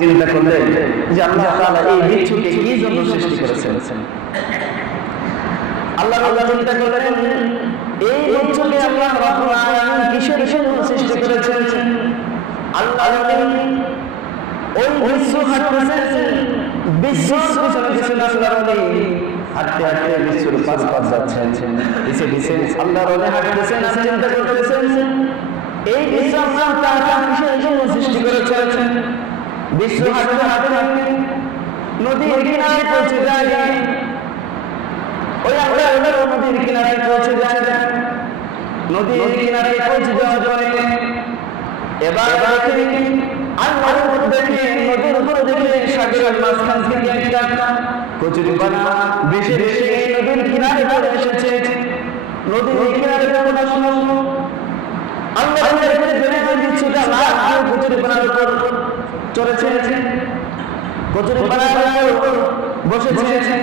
চিন্তা করলেন যে আল্লাহ তাআলা এই বিচ্ছুকে কি জন্য সৃষ্টি করেছেন। আল্লাহ চিন্তা করলেন এই বিচ্ছুকে আল্লাহ রাব্বুল আলামিন কিসের জন্য সৃষ্টি করেছেন। আল্লাহ ওই বিচ্ছু হাঁটতেছেন, বিচ্ছুর পিছনে পিছনে আল্লাহর ওলি হাঁটতে হাঁটতে বিচ্ছুর পাশ পাশ যাচ্ছেন, পিছে পিছে আল্লাহর ওলি হাঁটতেছেন, চিন্তা করতেছেন এই বিচ্ছু আল্লাহ তাআলা কিসের জন্য সৃষ্টি করেছেন। বিশ্ব হাঁটতে হাঁটতে নদীর কিনারে পৌঁছে যায়, ওই আমরা নদীর কিনারে পৌঁছে যায়। নদীর কিনারে পৌঁছে যাওয়ার পরে এবার আল্লাহর দেখে নদীর উপরে দেখে সাগরের মাঝখান থেকে একটা কচুরিপানা ভেসে ভেসে নদীর কিনারে চলে এসেছে। নদীর কিনারে যখন আসলো আল্লাহ বিচ্ছুটা কচুরিপানার উপর চলেছে, কচুরিপানার উপর বসেছে।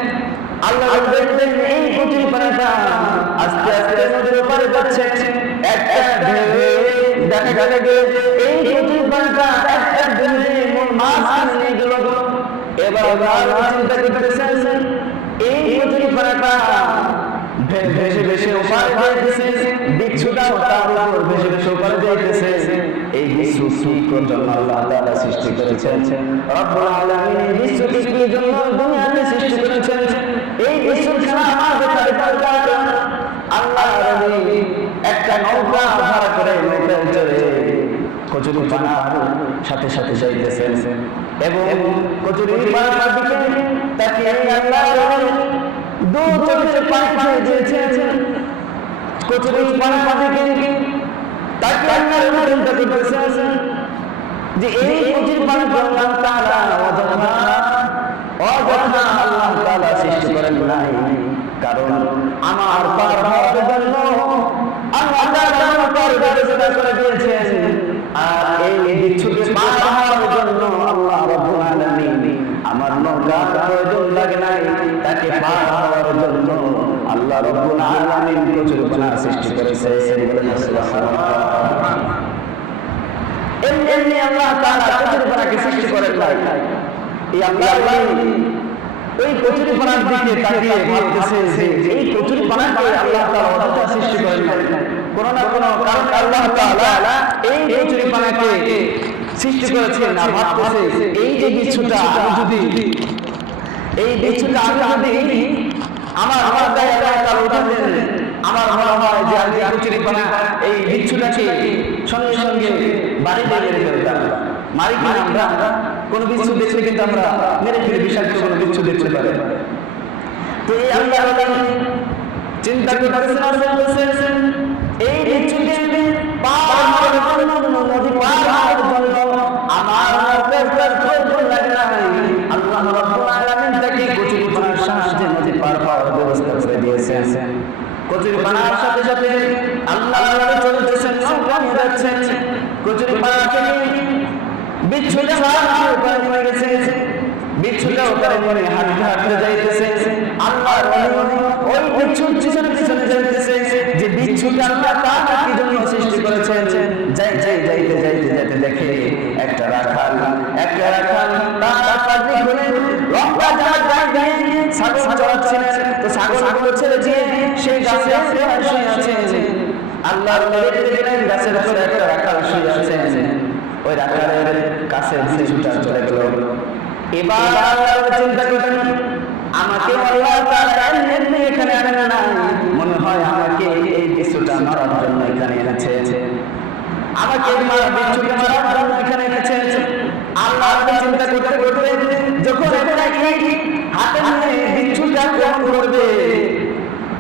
আল্লাহ দেখলেন এই কচুরিপানাটা আস্তে আস্তে নদীর উপরে যাচ্ছে। একটা দেখা গেল এই কচুরিপানাটা একটা মাছ নিয়ে গেল। এবার আল্লাহ চিন্তা করতেছেন এই কচুরিপানাটা ভেসে ভেসে ওপারে যাইতেছে, বিচ্ছুটা তার উপর ভেসে ভেসে ওপারে যাইতেছে। এই বিচ্ছু কি জন্য আল্লাহ তাআলা সৃষ্টি করেছেন? রব্বুল আলামিন এই বিচ্ছুকে কি জন্য দুনিয়াতে সৃষ্টি করেছেন? এই বিচ্ছুর ছাড়া আমাদের দরকার। আল্লাহ একটা নৌকা ভাড়া করে নৌকায় চড়ে কচুরিপানার সাথে সাথে যাইতেছেন এবং কচুরিপানার দিকে তাকিয়ে আল্লাহ দু চোখের পানি দিয়েছেন। কচুরিপানার দিকে তাকিয়ে আল্লাহ চিন্তা করতেছেন যে এই কচুরিপানাকে আল্লাহ তাআলা অযথা আল্লাহ তাআলা সৃষ্টি করেন নাই, কারণ আমার পার হওয়ার জন্য আল্লাহ তাআলা আমার ব্যবস্থা করে দিয়েছেন। আর এই বিচ্ছুকে পার হওয়ার জন্য আল্লাহ রাব্বুল আলামিন আমার নৌকার প্রয়োজন লাগে নাই, তাকে পার হওয়ার জন্য আল্লাহ রাব্বুল আলামিন কচুরিপানা সৃষ্টি করেছেন। সুবহানাল্লাহ। এমনি আল্লাহ তাআলা কচুরিপানাকে সৃষ্টি করেন নাই। এই আল্লাহ ওই কচুরিপানার দিকে তাকিয়ে ভাবতেছে যে এই কচুরিপানাকে আল্লাহ তাআলা অযথা সৃষ্টি করেন নাই, কোন না কোন কারণ আল্লাহ তাআলা এই কচুরিপানাকে সৃষ্টি করেছেন। না ভাবতেছে এই যে বিচ্ছুটা যদি এই বিচ্ছুটা যদি আমার গায়ে আল্লাহ তাআলা উঠাতেন, আমার মনে হয় যে আমি কচুরিপানা এই বিচ্ছুটাকে সঙ্গে সঙ্গে বাড়ি মেরে ফেলতাম। মারি আমরা কোন বিচ্ছু দেখলে কিন্তু আমরা মেরে ফেলে বিষাক্ত কোনো বিচ্ছু দেখতে পারি। তো এই আল্লাহ চিন্তা করতেছেন এই বিচ্ছুকে পার হওয়ার জন্য নদী পার হওয়ার জন্য আমার প্রয়োজন লাগে নাই। আল্লাহ রাব্বুল আলামিন তাকে কচুরিপানার সাহায্যে নদী পার হওয়ার ব্যবস্থা করে দিয়েছেন। কচুরিপানার সাথে সাথে আল্লাহ চলতেছেন, নৌকা নিয়ে যাচ্ছেন। কচুরিপানা থেকে বিচ্ছুটা ওপারে নিয়ে গেছে, বিচ্ছুটা ওপারে নিয়ে হাঁটতে হাঁটতে যাইতেছে। আল্লাহ ওই বিচ্ছুর পিছনে পিছনে যাইতেছে যে বিচ্ছুটা আল্লাহ তাআলা কি জন্য সৃষ্টি করেছেন। যাইতে যাইতে দেখে একটা রাখাল তার পাশে ঘুরে লম্বা জায়গায় ছাগল চড়াচ্ছিলেন। তো ছাগল ছেড়ে দিয়ে সেই গাছে শুয়ে আছে। আল্লাহর নবী দেখলেন গাছের উপরে একটা রাখাল শুয়ে আছে। ওই রাখালের কাছে বিচ্ছুটা চলে গেল। এবার আল্লাহ চিন্তা করলেন আমাকে আল্লাহ তাআলা এমনি এখানে আনেন না, মনে হয় আমাকে এই বিচ্ছুটা মারার জন্য এখানে এনেছে, আমাকে বিচ্ছুটা মারার জন্য এখানে এনেছে। আল্লাহ চিন্তা করতে করতে যখন হাতে নিয়ে বিচ্ছুটা গ্রহণ করবে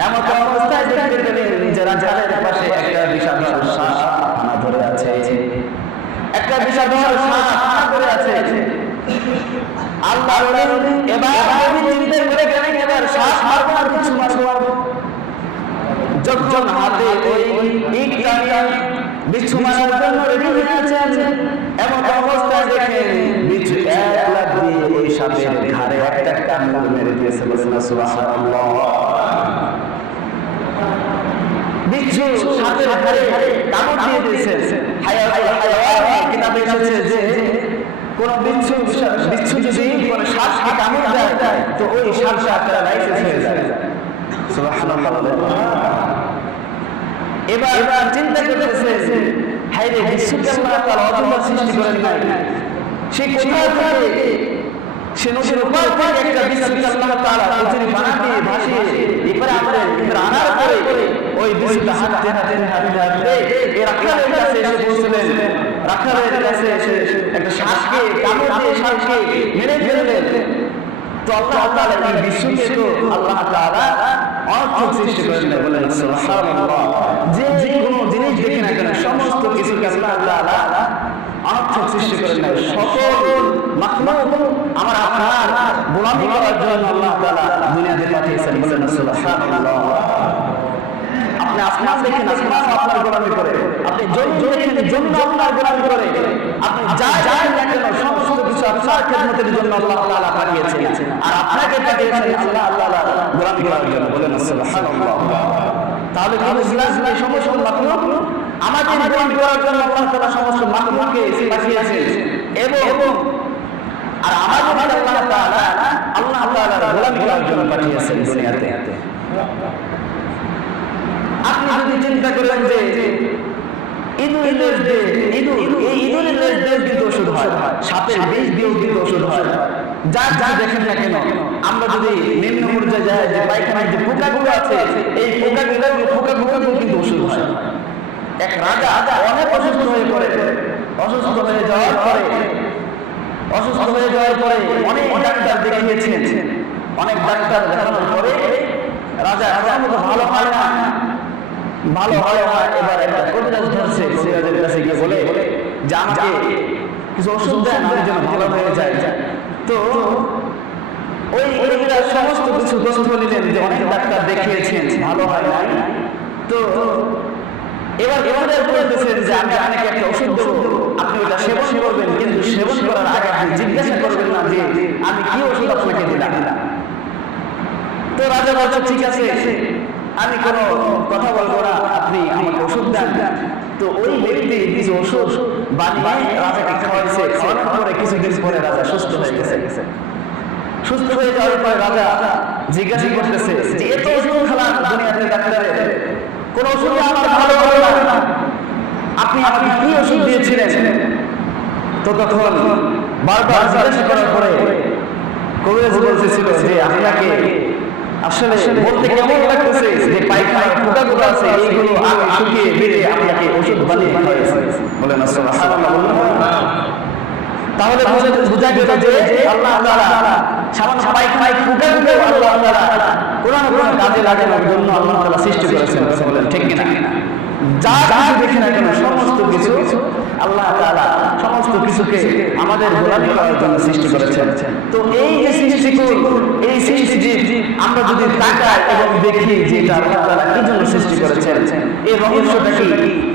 এমন অবস্থায় দেখতে পেলেন যে রাখালের পাশে একটা বিশাল সাপ হানা ধরে আছে, একটা বিশাল সাপ ধরে আছে। আল্লাহ এবার চিন্তা করে গেলেন এবার সাপ মারবো আর বিচ্ছু মারবো। যখন হাতে ওই ইটটা বিচ্ছু মারার জন্য রেডি হয়ে আছে এমন অবস্থায় দেখে বিচ্ছু এক লাফ দিয়ে ওই সাপের ঘাড়ে একটা কামড় মেরে দিয়েছে। সুবহানাল্লাহ। বিচ্ছু সাপের ঘাড়ে কামড় দিয়ে দিয়েছে। হায়াতুল হায়াওয়ান কিতাবে এসেছে যে কোন বিচ্ছু যদি কোন সাপকে কামড় দেয় তো ওই সাপটা তার লাইসেন্স হয়ে যায়। সুবহানাল্লাহ। এবার চিন্তা করতেছে হায় রে, বিশ্বকে আল্লাহ তাআলা অথবা সৃষ্টি করেন নাই, সে কোথা থেকে সে নদীর উপর থেকে একটা বিশ্বকে আল্লাহ তাআলা কচুরি বানা দিয়ে ভাসিয়ে এবারে আমাদের আনার পরে ওই বিশ্বটা হাঁটতে এই রাখালের কাছে এসে বলছিলেন, রাখালের কাছে এসে একটা শ্বাসকে কামড় দিয়ে শ্বাসকে মেরে ফেললেন। তো আল্লাহ তাআলা এই বিশ্বকে তো আল্লাহ তাআলা অর্থক সৃষ্টি করেন না, বলেন সুবহানাল্লাহ। যে কোনো জিনিস দেখে না কেন সমস্ত কিছুকে আল্লাহ তাআলা অর্থক সৃষ্টি করেন না। সকল মাখলুক আমার আপনার গোলামি করার জন্য আল্লাহ তাআলা দুনিয়াতে পাঠিয়েছেন, বলেন সুবহানাল্লাহ। আপনি আসমান দেখেন, আসমান আপনার গোলামি করে, আপনি জমিন দেখেন, জমিন আপনার গোলামি করে, আপনি যা দেখেন না কেন সমস্ত কিছু আপনার খেদমতের জন্য আল্লাহ তাআলা পাঠিয়েছেন, আর আপনাকে পাঠিয়েছেন আল্লাহ তাআলা গোলামি করার জন্য, বলেন সুবহানাল্লাহ। তাহলে কি বুঝলাম যে সমস্ত মাখলুক আমাদের গোলামি করার জন্য আল্লাহ তাআলা সমস্ত মাখলুককে পাঠিয়েছেন, এবং আর আমাদের আল্লাহ তাআলা গোলামি করার জন্য পাঠিয়েছেন দুনিয়াতে। আপনি যদি চিন্তা করেন যে ইঁদুরের লেজ দিয়ে ইঁদুরের লেজ দিয়ে কিন্তু ওষুধ হয়, সাপের বিষ দিয়েও কিন্তু ওষুধ হয়, যা দেখেন না কেন আমরা যদি নিম্ন পর্যায়ে যাই, যে পায়খানায় যে পোকাগুলো আছে এই পোকাগুলো কিন্তু ওষুধ হয়। এক রাজা অনেক অসুস্থ হয়ে পড়ে, অসুস্থ হয়ে যাওয়ার পরে অনেক ডাক্তার দেখিয়েছেন, অনেক ডাক্তার দেখানোর পরে রাজা ভালো হয় না। এবার একটা কবিরাজ ধরছে, কবিরাজের কাছে গিয়ে বলে যে আমাকে কিছু ওষুধ দেন, আমি যেন ভালো হয়ে যায়। তো ওই কবিরাজ সমস্ত কিছু দোষ বলিলেন যে অনেক ডাক্তার দেখিয়েছেন, ভালো হয় নাই। তো এবার কবিরাজ বলতেছেন যে আমি আপনাকে একটা ওষুধ দেবো, আপনি ওটা সেবন করবেন, কিন্তু সেবন করার আগে আপনি জিজ্ঞাসা করবেন না যে আমি কি ওষুধ আপনাকে দিলাম। তো রাজা বলছে ঠিক আছে, আমি কোনো কথা বলবো না, আপনি আমাকে ওষুধ দেন। তো ওই ব্যক্তি কিছু ওষুধ বানিয়ে রাজাকে খাওয়াইছে, খাওয়ানোর পরে কিছুদিন পরে রাজা সুস্থ হয়ে গেছে। সুস্থ হয়ে যাওয়ার পরে রাজা জিজ্ঞাসা করতেছে যে এত ওষুধ খেলাম দুনিয়াতে ডাক্তারের, কোন ওষুধ আমার ভালো হলো না, আপনি আমাকে কি ওষুধ দিয়েছিলেন? তো তখন বারবার জিজ্ঞাসা করার পরে কবিরাজ বলতেছিল যে আপনাকে আসলে বলতে কেমন লাগতেছে যে পায়খানায় পোকাগুলো আছে এইগুলো আমি শুকিয়ে বেঁধে আপনাকে ওষুধ বানিয়ে খাওয়াইছি, বলেন সুবহানাল্লাহ। তাহলে বোঝা গেল যে আল্লাহ তাআলা সামান্য পায়খানায় পোকাগুলো আল্লাহ তাআলা কোন না কোন কাজে লাগানোর জন্য আল্লাহ তাআলা সৃষ্টি করেছেন, বলেন ঠিক কিনা? যা দেখে না কেন সমস্ত কিছু আল্লাহ তাআলা সমস্ত কিছুকে আমাদের গোলামি করার জন্য সৃষ্টি করেছেন। তো এই যে এই সৃষ্টি আমরা যদি তাকাই এবং দেখি যে এটা আল্লাহ তাআলা কি জন্য সৃষ্টি করেছেন, এই রহস্যটা কি,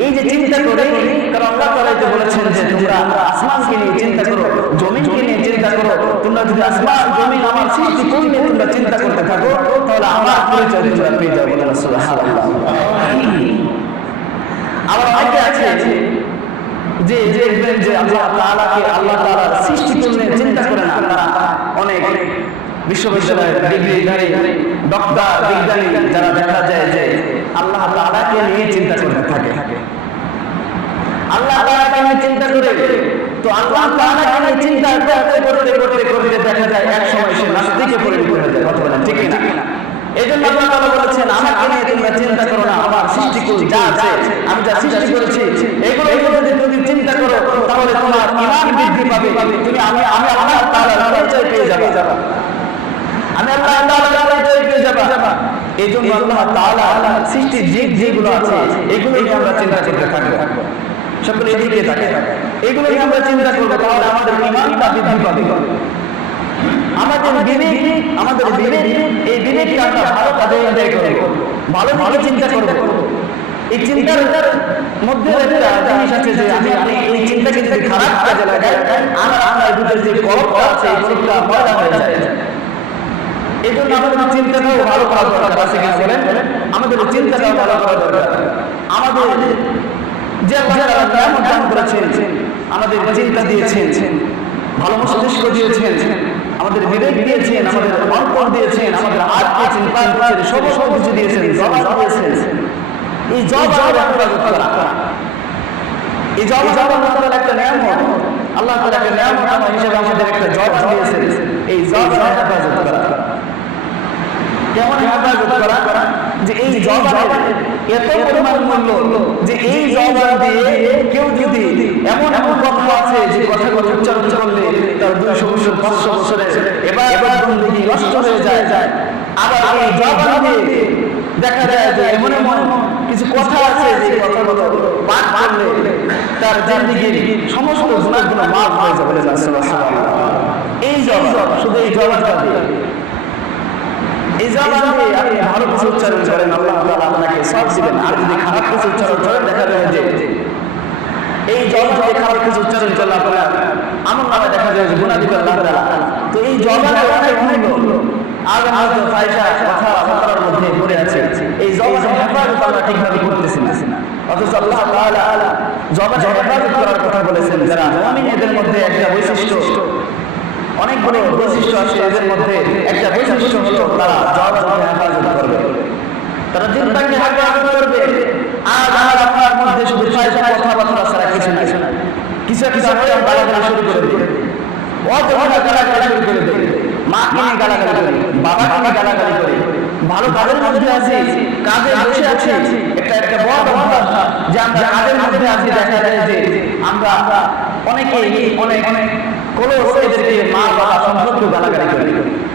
এই যে চিন্তা করে, কারণ আল্লাহ তাআলা তো বলেছেন যে তোমরা আসমানকে নিয়ে চিন্তা করো, জমিনকে নিয়ে চিন্তা করো, তোমরা যদি আসমান জমিন আমার সৃষ্টি করে নিয়ে তোমরা চিন্তা করতে থাকো তাহলে আমার পরিচয় তোমরা পেয়ে যাবে, বলেন সুবহানাল্লাহ। আবার অনেকে আছে যে দেখবেন যে আল্লাহ তাআলার সৃষ্টি করলে চিন্তা করে না, তারা অনেক বিশ্ববিদ্যালয়ের ডিগ্রিধারী ডক্টর বিজ্ঞানী যারা দেখা যায় যে আল্লাহ তাআলাকে নিয়ে চিন্তা করতে থাকে, আল্লাহ তাআলাকে নিয়ে চিন্তা করে। তো আল্লাহ তাআলাকে নিয়ে চিন্তা করতে দেখা যায় এক সময় সে নাস্তিকে পরিণত হয়ে যায়, কথা বলেন ঠিক কিনা? এই জন্য আল্লাহ তাআলা বলেছেন আমাকে নিয়ে তোমরা চিন্তা করো না, আমার সৃষ্টি যা আছে আমি যা সৃষ্টি করেছি এগুলো যদি তুমি চিন্তা করো তাহলে তোমার ঈমান বৃদ্ধি পাবে, তুমি আমি আল্লাহ তাআলার পরিচয় পেয়ে যাবে, আমি আল্লাহ তাআলার পরিচয় পেয়ে যাবা। এই জন্য আল্লাহ তাআলা সৃষ্টি যেগুলো আছে এগুলো নিয়ে আমরা চিন্তা করতে থাকবো, সকলে এদিকে থাকে, এগুলো নিয়ে আমরা চিন্তা করবো, তাহলে আমাদের ঈমানটা বৃদ্ধি পাবে। আমাদের বিবেক এই বিবেককে আমরা ভালো কাজে ব্যয় করব, ভালো চিন্তা করব। এই চিন্তার মধ্যে একটা জিনিস আছে যে আমি এই চিন্তাকে যদি খারাপ কাজে লাগাই আমার ভিতরে যে কলবটা আছে এই কলবটা ময়লা হয়ে যায়। এই জন্য আমাদের চিন্তাটাও ভালো করা দরকার আছে, কি বলেন? আমাদের চিন্তাটাও ভালো করা দরকার। আমাদের যে আল্লাহ তাআলা নিয়ামত দান করেছেন, আমাদের চিন্তা দিয়েছেন, ভালো মস্তিষ্ক দিয়েছেন, আমাদের বিবেক দিয়েছেন, আমাদের অন্তর দিয়েছেন, আমাদের হাত দিয়েছেন, পা দিয়েছেন, সব কিছু দিয়েছেন, জবান দিয়েছেন। এই জবান হেফাজত করা, এই জবান আমাদের একটা নিয়ামত, আল্লাহ তাআলা একটা নিয়ামত হিসেবে আমাদের একটা জবান দিয়েছেন। এই জবান হেফাজত করা, কেমন হেফাজত করা যে এই জবান এত পরিমাণ মূল্য যে এই জবান দিয়ে কেউ যদি এমন কথা আছে যে কথাগুলো উচ্চারণ করলে তার 200 বছর 500 বছরে এবার বন্দী নষ্ট হয়ে যায়। আবার এই জবান দিয়ে দেখা যায় যে এমন কিছু কথা আছে যে কথাগুলো পাঠ করলে তার জিন্দেগির সমস্ত গুনাহগুলো মাফ হয়ে যাবে। এই জবান, শুধু এই জবানটা দিয়ে, এই জবান দিয়ে আপনি ভালো কিছু উচ্চারণ করেন, আল্লাহ তাআলা আপনাকে সওয়াব দিবেন। আর যদি খারাপ কিছু উচ্চারণ করেন, দেখা যায় যে এই জবান দিয়ে খারাপ কিছু উচ্চারণ করলে আপনার আমলনামায় দেখা যায় যে গুনাহ দিবেন আল্লাহ তাআলা। তো এই জবানের অনেক মূল্য আজ আমাদের ফায়সা কথাবার্তার মধ্যে পড়ে আছে। এই জবানের হেফাজত আমরা ঠিকভাবে করতেছি না, অথচ আল্লাহ তাআলা জবানের হেফাজত করার কথা বলেছেন। যারা মুমিন এদের মধ্যে একটা বৈশিষ্ট্য, অনেকগুলো বৈশিষ্ট্য আছে, এদের মধ্যে একটা বৈশিষ্ট্য হলো তারা জবানের হেফাজত করবে, তারা দিনটাকে হেফাজত করবে। আর আপনার মধ্যে শুধু ফায়সা কথাবার্তা ছাড়া কিছু না, কিছু হয়ে গালাগালি শুরু করে দেবে, গালাগালি শুরু করে দেবে, মাকে নিয়ে গালাগালি করে, বাবাকে নিয়ে গালাগালি করে, ভালো কাজের মধ্যে আছি, কাজে বসে আছি, একটা বড় অভ্যাস যে আমরা কাজের মধ্যে আছি, দেখা যায় যে আমরা অনেক কলস এদেরকে মা বাবা সম্পর্ক গালাগালি করি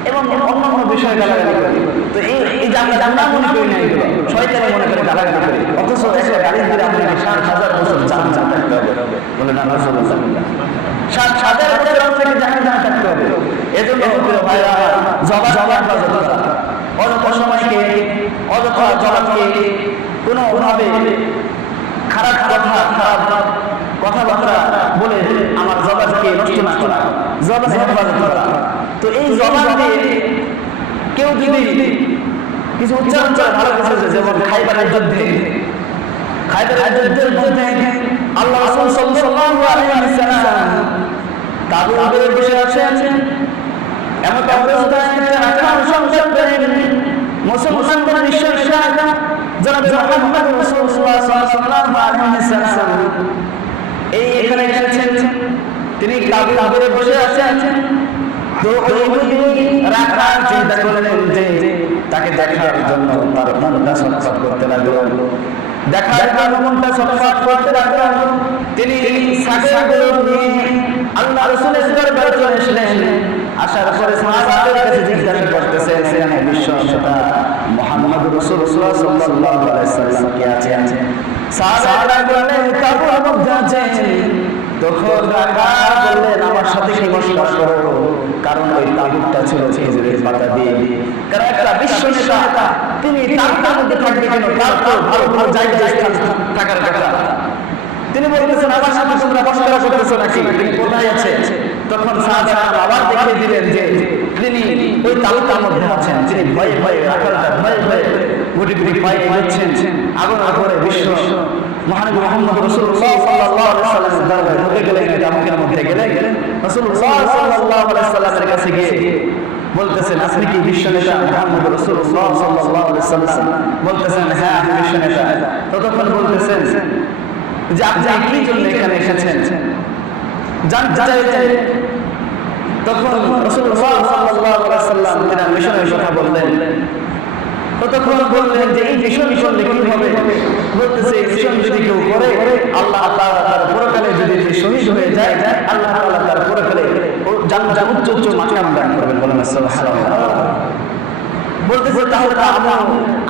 এবং অন্যান্য বিষয়ে গালাগালি করি। তো এই যে আমরা জানা মনে করি না, এগুলো শয়তানি মনে করে গালাগালি করি, অথচ একটা গালি দিলে আপনাকে 60,000 বছর জাহান্নামে থাকতে হবে। বলে না রাসূলুল্লাহ 60,000 বছর আপনাকে জাহান্নামে থাকতে হবে। এজন্য ভাইরা জবান হেফাজত করা, অযথা সময়কে, অযথা জবানকে কোনোভাবে খারাপ কথাবার্তা বলে আমার জবানকে নষ্ট না করা, জবান হেফাজত করা। তো এই জবান দিয়ে কেউ যদি কিছু উচ্চারণ করে ভালো কিছু, যেমন খাইবারের যুদ্ধে আল্লাহ রাসূল সাল্লাল্লাহু আলাইহি ওয়াসাল্লাম তাবুর উপরে বসে আছেন, এমন অবস্থায় সংসদ করেন মুসলমানদের বিশ্বাস জনাবে মুহাম্মদ রাসূলুল্লাহ সাল্লাল্লাহু আলাইহি ওয়াসাল্লাম এই এখানে এসেছেন, তিনি তাবুরে বসে আছেন। তো ওই রাখার চিন্তা করলেন যে তাকে দেখার জন্য তার মনটা ছটফট করতে লাগলো, দেখার জন্য মনটা ছটফট করতে লাগলো। তিনি সাহাবাদের নিয়ে আল্লাহ রাসূলের দরবারে চলে আসলেন। আসার পরে সাহাবাদের কাছে জিজ্ঞাসা করতেছেন, সেখানে বিশ্বসতা মুহাম্মদ রাসূলুল্লাহ সাল্লাল্লাহু আলাইহি ওয়াসাল্লাম কে আছে? সাহাবারা বললেন তাবুর মধ্যে আছে। তখন রাখা বললেন আমার সাথে কি মশলা করো, কারণ ওই তাবুকটা ছিল খেজুরের পাতা দিয়ে। কারণ একটা বিশ্ব নেতা তিনি তার মধ্যে থাকবে কেন, তার তো ভালো ভালো জায়গায় থাকার কথা। তিনি বলতেছেন আমার সাথে তোমরা মশলা করতেছো নাকি, তিনি কোথায় আছে? তখন সাহাবারা আবার দেখিয়ে দিলেন যে তিনি ওই তাবুকটার মধ্যে আছেন। তিনি ভয়ে রাখালটা ভয়ে গুটি পায়ে যাচ্ছেন, আগুনের পরে বিশ্ব মহানবী মুহাম্মদ রাসূলুল্লাহ সাল্লাল্লাহু আলাইহি ওয়াসাল্লামের দরবারে ঢুকে গেলেন, তাবুকের মধ্যে গেলেন। রাসূলুল্লাহ সাল্লাল্লাহু আলাইহি ওয়াসাল্লামের কাছে গিয়ে বলতেছেন আপনি কি বিশ্ব নেতা মুহাম্মদ রাসূলুল্লাহ সাল্লাল্লাহু আলাইহি ওয়াসাল্লাম? বলতেছেন হ্যাঁ আমি বিশ্ব নেতা। ততক্ষণ বলতেছেন যে আপনি কি জন্য এখানে এসেছেন জানতে চাইছেন? তখন রাসূলুল্লাহ সাল্লাল্লাহু আলাইহি ওয়াসাল্লাম তিনি মিশনের কথা বললেন। ততক্ষণ বললেন যে এই মিশন কিভাবে বলতেছে, মিশন যদি কেউ করে আল্লাহ তাআলা তার পরকালে যদি শহীদ হয়ে যায়, আল্লাহ তাআলা তার পরকালে জান্নাতে উচ্চ মাকাম দান করবেন। বলেন সুবহানাল্লাহ। বলতেছে তাহলে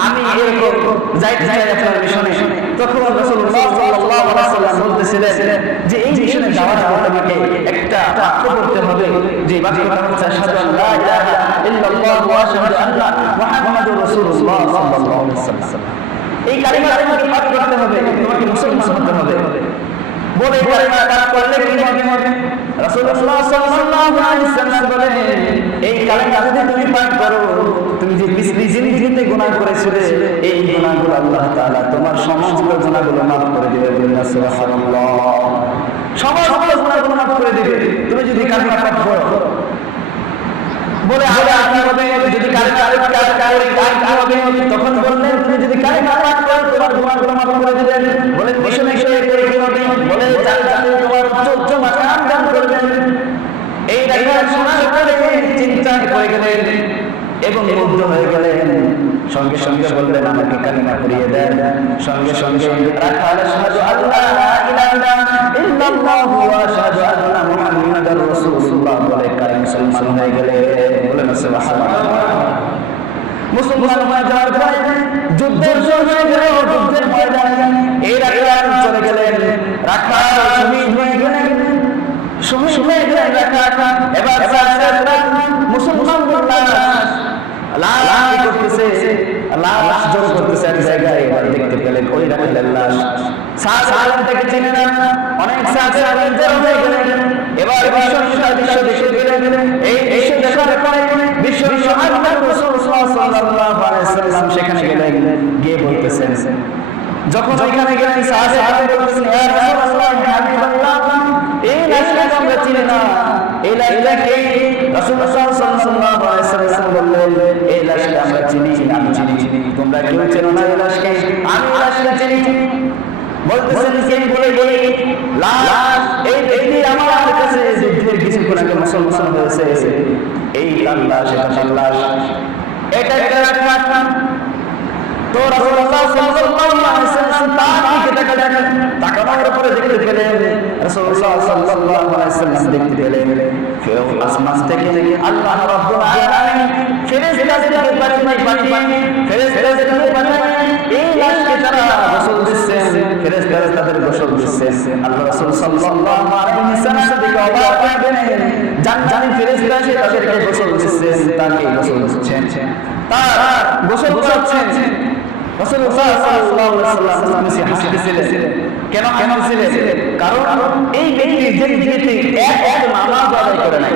আমি এরকম যাইতে চাই আপনার মিশনে। তখন রাসূলুল্লাহ সাল্লাল্লাহু আলাইহি ওয়াসাল্লাম বলতেছিলেন যে এই মিশনে যাওয়ার জন্য আমাকে একটা বাক্য পড়তে হবে, যে বাক্যটা হচ্ছে আশহাদু আল্লা ইলাহা ইল্লাল্লাহ ওয়া আশহাদু আন্না মুহাম্মাদুর রাসূলুল্লাহ সাল্লাল্লাহু আলাইহি ওয়াসাল্লাম। এই কালিমাটা তোমাকে পাঠ করতে হবে, তোমাকে মুসলমান হতে হবে। বলে কালিমা পাঠ করলে কি হবে? রাসূলুল্লাহ সাল্লাল্লাহু আলাইহি ওয়াসাল্লাম বলেন এই কালিমা যদি তুমি পাঠ করো, তুমি যে পৃথিবীতে গুনাহ করেছিলে এই গুনাহগুলো আল্লাহ তাআলা তোমার সমস্ত গুনাহগুলো মাফ করে দিবেন। সুবহানাল্লাহ। সমস্ত গুনাহ মাফ করে দিবে তুমি যদি কালিমা পাঠ করো। বলে আরে আপনি হবে যদি কালিমা হবে তখন বললেন তুমি যদি কালিমা পাঠ করো তোমার গুনাহগুলো মাফ করে দিবেন। বলে মিশনে করে কি হবে? বলে জান্নাতে তোমার উচ্চ মাকাম দান করবেন। এই কথা শোনার পরে চিন্তা করে গেলেন এবং মুগ্ধ হয়ে গেলেন। সঙ্গে সঙ্গে বললেন আমাকে কালিমা পড়িয়ে দেন। সঙ্গে সঙ্গে রাখাল আশহাদু আল্লা ইলাহা ইল্লাল্লাহু ওয়া আশহাদু আন্না মুহাম্মাদার রাসূলুল্লাহ বলে কালিমা মুসলমান হয়ে গেলেন। বলেন সুবহানাল্লাহ। মুসলমান হয়ে যাওয়ার পরে যুদ্ধের সময় গেল, যুদ্ধের ময়দানে এই রাখাল চলে গেলেন। রাখাল শহীদ হয়ে গেলেন। শহীদ হয়ে রাখাল এবার মুসলমান লাশ করতেছে, লাশ জড়ো করতেছে এক জায়গায়। এবার দেখতে পেলেন ওই রাখালের লাশ। সাহাবা থেকে চিনে না, অনেক সাহাবা জড়ো হয়ে গেলেন। এবার দৃশ্য দেখে গেলেন। এই দৃশ্য দেখার পরে বিশ্ব আল্লাহর রাসূল সাল্লাল্লাহু আলাইহি ওয়াসাল্লাম সেখানে গেলেন। গিয়ে বলতেছেন, যখন ওইখানে গেলেন সাহাবা বলতেছেন ইয়া রাসূলুল্লাহ ইয়া হাবিবাল্লাহ এই লাশটা আমরা চিনি না, এই লাশটাকে রাসূলুল্লাহ সাল্লাল্লাহু আলাইহি ওয়াসাল্লাম বললেন এই লাশটা আমরা চিনি, আমি চিনি, তোমরা কেউ চেনো না এই লাশকে? আমি লাশটা চিনি। বলতেছেন কে? বলে লাশ এই আমার কাছে যুদ্ধের কিছুক্ষণ আগে মুসলমান হয়েছে, এই লাশ, এটা লাশ, এটা রাখাল। তো রাসূলুল্লাহ সাল্লাল্লাহু আলাইহি ওয়াসাল্লাম তার দিকে তাকানোর পরে দেখতে পেলেন রাসূলুল্লাহ সাল্লাল্লাহু আলাইহি ওয়াসাল্লাম দেখতে পেলেন আসমান থেকে আল্লাহ রাব্বুল আলামিন ফেরেশতাদেরকে পাঠিয়ে ফেরেশতাদেরকে পাঠিয়ে এই লাশকে তারা গোসল দিচ্ছেন। ফেরেশতারা তাদের গোসল দিচ্ছেন। আল্লাহ রাসূল সাল্লাল্লাহু আলাইহি ওয়াসাল্লাম থেকে অবাক হয়ে গেলেন। জানি ফেরেশতারা তাদেরকে গোসল দিচ্ছেন, তাকে গোসল দিচ্ছেন, তার গোসল করছেন। রাসূলুল্লাহ সাল্লাল্লাহু আলাইহি ওয়াসাল্লাম হাসতেছিলেন। কেন হাসতেছিলেন? কারণ এই ব্যক্তি এক নামাজ আদায় করে নাই।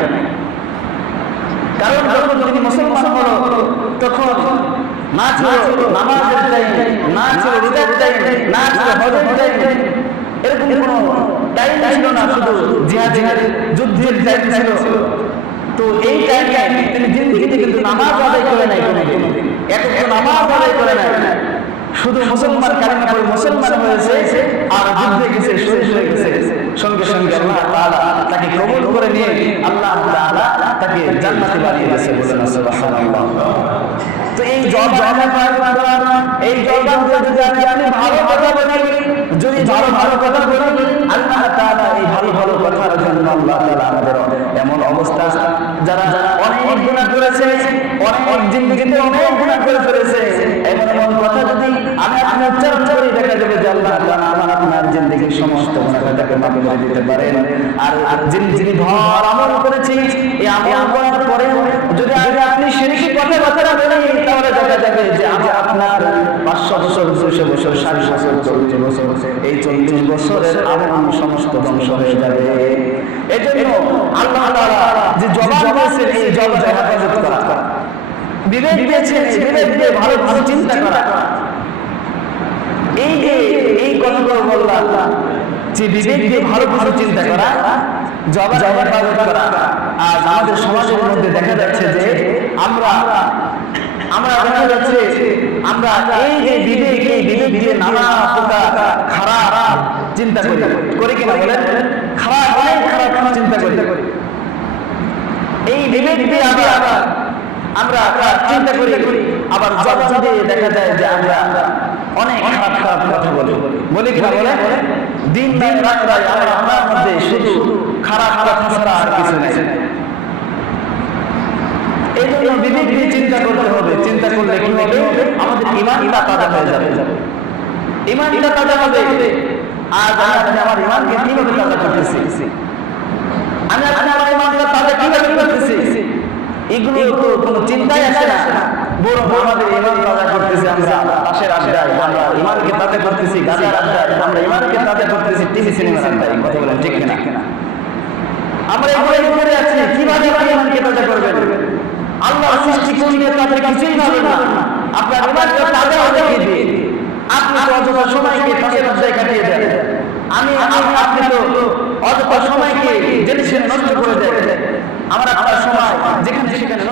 কারণ যখন তিনি মুসলমান হলো তখন না ছিল নামাজের টাইম, না ছিল রোজার টাইম, না ছিল হজের টাইম, এরকম কোনো টাইম ছিল না, শুধু জিহাদ যুদ্ধের টাইম ছিল। তো এই টাইমে তিনি জিন্দেগিতে কিন্তু নামাজ আদায় করে নাই, এত নামাজ আদায় করে নাই। শুধু মুসলমান কালিমা পড়ে মুসলমান হয়েছে আর যুদ্ধে গেছে, শহীদ হয়ে গেছে। সঙ্গে সঙ্গে আল্লাহ তাআলা তাকে কবুল করে নিয়ে আল্লাহ তাআলা তাকে জান্নাতে বানিয়ে দিয়েছে। বলেন সুবহানাল্লাহ। তো এই যদি আপনি ভালো কথা বলেন, যদি ভালো কথা বলেন, আল্লাহ তাআলা এই ভালো কথার জন্য আল্লাহ তাআলা আমাদের এমন অবস্থা, যারা অনেক গুনাহ করেছে, অনেক জিন্দেগিতে অনেক গুনাহ করে ফেলেছে, এমন কথা যদি আমি আপনি উচ্চারণ করি, দেখা যাবে যে আল্লাহ তাআলা আমার আপনার জিন্দেগির সমস্ত গুনাহটাকে মাফ করে দিতে পারেন। আর যিনি ভর আমল করেছি, এই আমল করার পরে যদি আপনি শিরকি কথা বলেন, তাহলে দেখা যাবে যে আমি আপনার 500 বছর, 200 বছর, 60 বছর, 40 বছর, এই 40 বছরের আমল সমস্ত ধ্বংস হয়ে যাবে। এজন্য আল্লাহ তাআলা যে জবাব দিয়েছেন, এই জবাব হেফাজত করা, বিবেক দিয়েছেন, বিবেক দিয়ে ভালো চিন্তা করা। এই কথাগুলো বললাম যে বিবেক দিয়ে ভালো চিন্তা করা, জবাব হেফাজত করা। আর আমাদের সমাজের মধ্যে দেখা যাচ্ছে যে আমরা দেখা যাচ্ছে আমরা এই যে বিবেক দিয়ে নানা প্রকার খারাপ চিন্তা করি কিনা বলেন? অনেক খারাপ চিন্তা করি। এই বিবেক দিয়ে আবার আমরা চিন্তা করি, আবার যদি দেখা যায় যে আমরা অনেক খারাপ কথা বলি কিনা বলে? দিন রাত আমার মধ্যে শুধু খারাপ কথা ছাড়া আর কিছু নেই। এই জন্য বিবেক দিয়ে চিন্তা করতে হবে। চিন্তা করলে কি হবে? আমাদের ঈমানটা তাজা হয়ে যাবে। ঈমানটা তাজা হবে। আজ আমি আমার ঈমানকে কিভাবে তাজা করতেছি, আমি আমার ঈমানটা তাজা কিভাবে করতেছি, এগুলো তো কোনো চিন্তাই আসে না। বরং আমাদের ঈমান তাজা করতেছি আমরা পাশের আড্ডায়, আমরা ঈমানকে তাজা করতেছি গাছের আড্ডায়, আমরা ঈমানকে তাজা করতেছি টিভি সিনেমার আড্ডায়। কথা বলেন ঠিক কিনা? আমরা এগুলো করে আছি, কিভাবে ঈমানকে তাজা করবেন? আল্লাহ সৃষ্টি করলে তাদের কিছুই ভালো না। আপনার ঈমানটা তাজা হতে দিবে। আপনি তো অযথা সময়কে পাশের আড্ডায় কাটিয়ে দেন। আপনি তো অযথা সময়কে জেনে শুনে নষ্ট করে দেয়। আমরা আপনার সময় যেখানে সেখানে